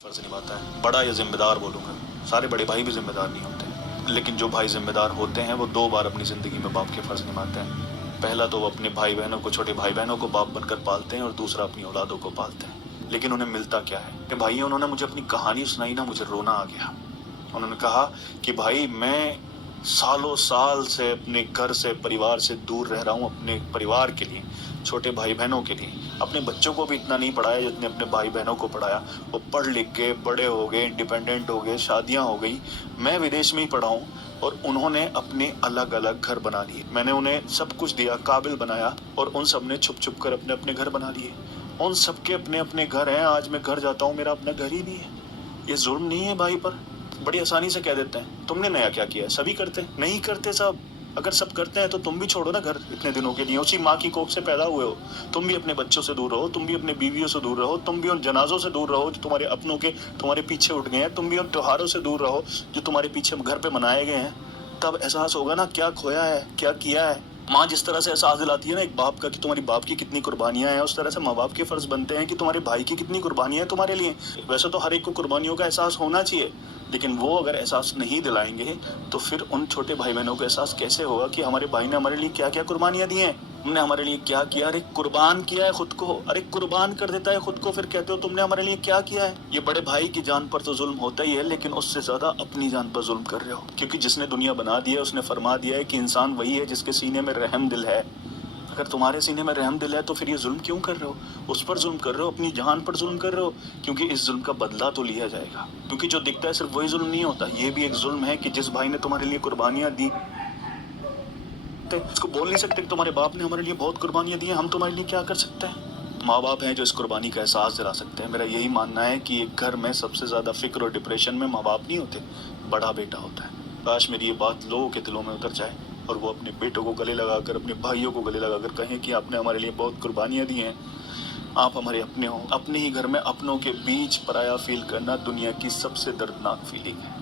फर्ज निभाता है, बड़ा या जिम्मेदार बोलूँगा। सारे बड़े भाई भी जिम्मेदार नहीं होते, लेकिन जो भाई जिम्मेदार होते हैं वो 2 बार अपनी ज़िंदगी में बाप के फ़र्ज़ निभाते हैं। पहला तो वो अपने भाई बहनों को, छोटे भाई बहनों को बाप बनकर पालते हैं, और दूसरा अपनी औलादों को पालते हैं। लेकिन उन्हें मिलता क्या है कि भाई उन्होंने मुझे अपनी कहानी सुनाई ना, मुझे रोना आ गया। उन्होंने कहा कि भाई मैं सालों साल से अपने घर से, परिवार से दूर रह रहा हूँ, अपने परिवार के लिए, छोटे भाई बहनों के लिए। अपने बच्चों को भी इतना नहीं पढ़ाया जितने अपने भाई बहनों को पढ़ाया। वो पढ़ लिख के बड़े हो गए, इंडिपेंडेंट हो गए, शादियां हो गई। मैं विदेश में ही पढ़ा हूँ, और उन्होंने अपने अलग अलग घर बना लिए। मैंने उन्हें सब कुछ दिया, काबिल बनाया, और उन सब ने छुप छुप कर अपने अपने घर बना लिए। उन सबके अपने अपने घर हैं। आज मैं घर जाता हूँ, मेरा अपना घर ही नहीं है। ये जुल्म नहीं है भाई पर? बड़ी आसानी से कह देते हैं तुमने नया क्या किया है, सभी करते हैं। नहीं करते सब। अगर सब करते हैं तो तुम भी छोड़ो ना घर इतने दिनों के लिए। उसी माँ की कोख से पैदा हुए हो, तुम भी अपने बच्चों से दूर रहो, तुम भी अपने बीवियों से दूर रहो, तुम भी उन जनाजों से दूर रहो जो तुम्हारे अपनों के तुम्हारे पीछे उठ गए हैं, तुम भी उन त्योहारों से दूर रहो जो तुम्हारे पीछे घर पे मनाए गए हैं। तब एहसास होगा ना क्या खोया है, क्या किया है। माँ जिस तरह से एहसास दिलाती है ना एक बाप का कि तुम्हारी बाप की कितनी कुर्बानियां हैं, उस तरह से माँ बाप के फर्ज बनते हैं कि तुम्हारे भाई की कितनी कुर्बानियां हैं तुम्हारे लिए। वैसे तो हर एक को कुर्बानियों का एहसास होना चाहिए, लेकिन वो अगर एहसास नहीं दिलाएंगे तो फिर उन छोटे भाई बहनों को एहसास कैसे होगा कि हमारे भाई ने हमारे लिए क्या क्या कुर्बानियां दी हैं, तुमने हमारे लिए क्या किया। अरे कुर्बान किया है खुद को, अरे कुर्बान कर देता है खुद को, फिर कहते हो तुमने हमारे लिए क्या किया है। ये बड़े भाई की जान पर तो जुल्म होता ही है, लेकिन उससे ज्यादा अपनी जान पर जुल्म कर रहे हो, क्योंकि जिसने दुनिया बना दी है उसने फरमा दिया है कि इंसान वही है जिसके सीने में रहम दिल है। अगर तुम्हारे सीने में रहम दिल है तो फिर ये जुल्म क्यों कर रहे हो? उस पर जुल्म कर रहे हो, अपनी जान पर जुल्म कर रहे हो, क्योंकि इस जुल्म का बदला तो लिया जाएगा। क्योंकि जो दिखता है सिर्फ वही जुल्म नहीं होता, ये भी एक जुल्म है कि जिस भाई ने तुम्हारे लिए कुर्बानियां दी, इसको बोल नहीं सकते कि तुम्हारे बाप ने हमारे लिए बहुत कुर्बानियां दी हैं, हम तुम्हारे लिए क्या कर सकते हैं। माँ बाप हैं जो इस कुर्बानी का एहसास दिला सकते हैं। मेरा यही मानना है कि एक घर में सबसे ज्यादा फिक्र और डिप्रेशन में माँ बाप नहीं होते, बड़ा बेटा होता है। काश मेरी ये बात लोगों के दिलों में उतर जाए और वो अपने बेटों को गले लगाकर, अपने भाइयों को गले लगाकर कहें कि आपने हमारे लिए बहुत कुर्बानियां दी हैं, आप हमारे अपने हो। अपने ही घर में अपनों के बीच पराया फील करना दुनिया की सबसे दर्दनाक फीलिंग है।